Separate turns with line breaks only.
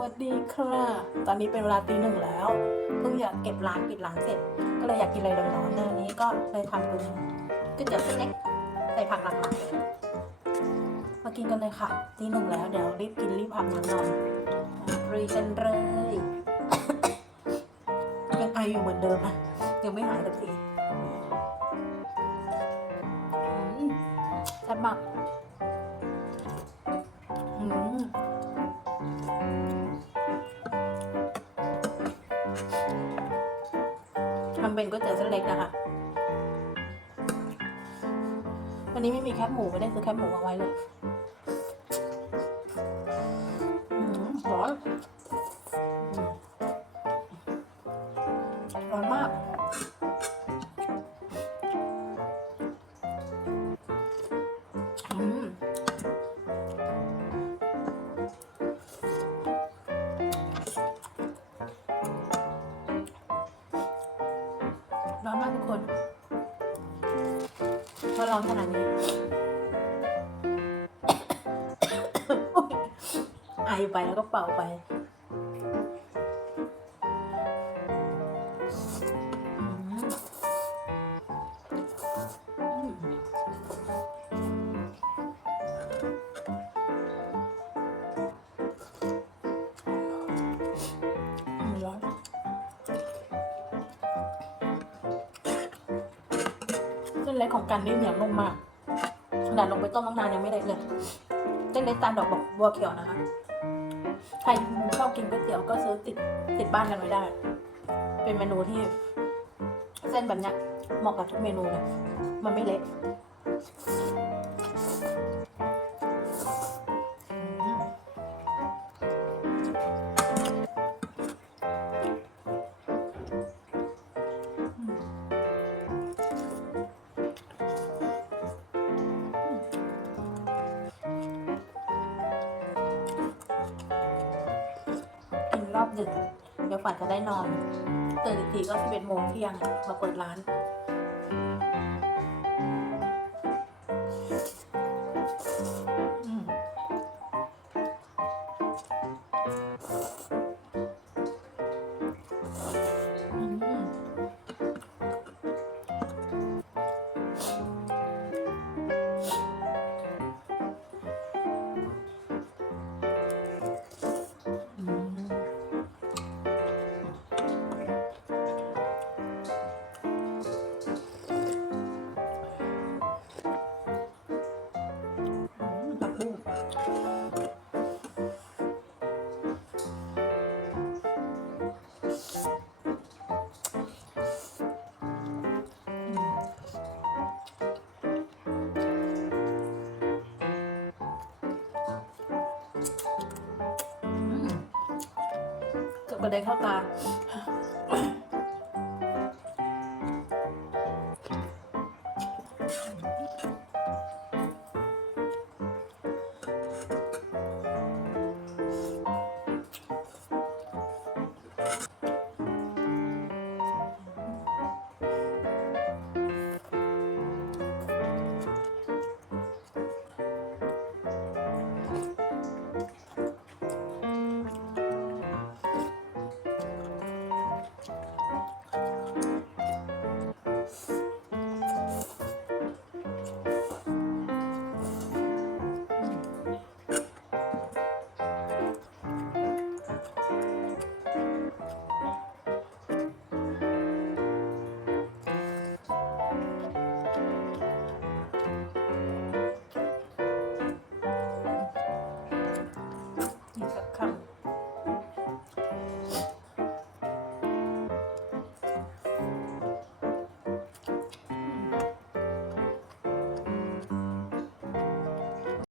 วัสดีค่ะ ตอนนี้เป็นเวลาตีหนึ่งแล้ว เพิ่งอยากเก็บร้านปิดร้านเสร็จ ก็เลยอยากกินอะไรร้อนๆในวันนี้ก็เลยทำเป็นก๋วยเตี๋ยวเส้นเล็กใส่ผักหลากหลายมากินกันเลยค่ะตีหนึ่งแล้วเดี๋ยวรีบกินรีบอาบน้ำนอนรีกันเลยยังไออยู่เหมือนเดิมอะยังไม่หายสักทีแซ่บมาก ทำเป็นก๋วยเตี๋ยวเส้นเล็กนะคะ วันนี้ไม่มีแคบหมูไม่ได้ซื้อแคบหมูเอาไว้เลย คนพอร้อนขนาดนี้ไอไปแล้วก็เป่าไป เล็กของกันนี่เหนียวนุ่มมากขนาดลงไปต้มตั้งนานยังไม่ได้เลยเส้นเล็กตาลดอกบอกบัวเขียวนะคะใครชอบกินก๋วยเตี๋ยวก็ซื้อติดติดบ้านกันไว้ได้ เป็นเมนูที่ เส้นแบบเนี้ยเหมาะกับทุกเมนูเลยมันไม่เละ อบดึกเดี๋ยวฝันจะได้นอนตื่นอีกทีก็สิบเอ็ดโมงเที่ยงมาเปิดร้านอืม ก็ะเด็นเข้าตา